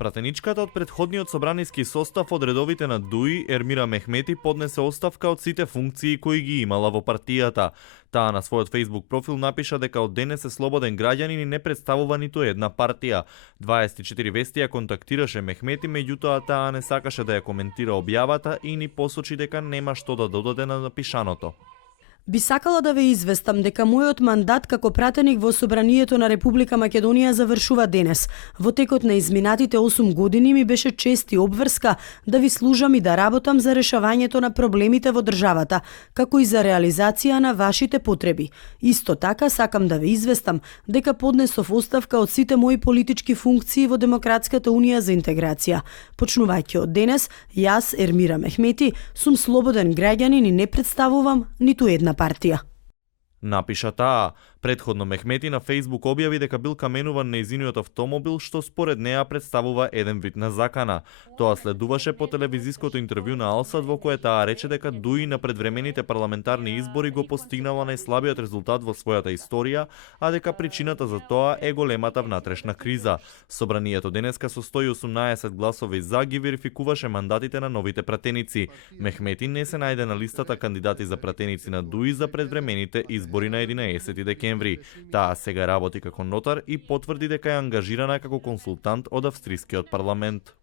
Пратеничката од претходниот собраниски состав од редовите на ДУИ, Ермира Мехмети, поднесе оставка од сите функции кои ги имала во партијата. Таа на својот Facebook профил напиша дека од денес е слободен граѓанин и не представува ниту една партија. 24 вести ја контактираше Мехмети, меѓутоа таа не сакаше да ја коментира објавата и ни посочи дека нема што да додаде на напишаното. Би сакала да ве известам дека мојот мандат како пратеник во Собранието на Република Македонија завршува денес. Во текот на изминатите 8 години ми беше чест и обврска да ви служам и да работам за решавањето на проблемите во државата, како и за реализација на вашите потреби. Исто така сакам да ве известам дека поднесов оставка од сите мои политички функции во Демократската унија за интеграција. Почнувајќи од денес, јас, Ермира Мехмети, сум слободен граѓанин и не представувам ниту една партија. Напиша таа. Претходно Мехмети на Facebook објави дека бил каменуван нејзиниот автомобил, што според неа представува еден вид на закана. Тоа следуваше по телевизиското интервју на Алсат во кое таа рече дека ДУИ на предвремените парламентарни избори го постигнала најслабиот резултат во својата историја, а дека причината за тоа е големата внатрешна криза. Собранието денеска со 118 гласови за ги верификуваше мандатите на новите пратеници. Мехмети не се најде на листата кандидати за пратеници на ДУИ за предвремените избори на 11 декември. Таа сега работи како нотар и потврди дека е ангажирана како консултант од австрискиот парламент.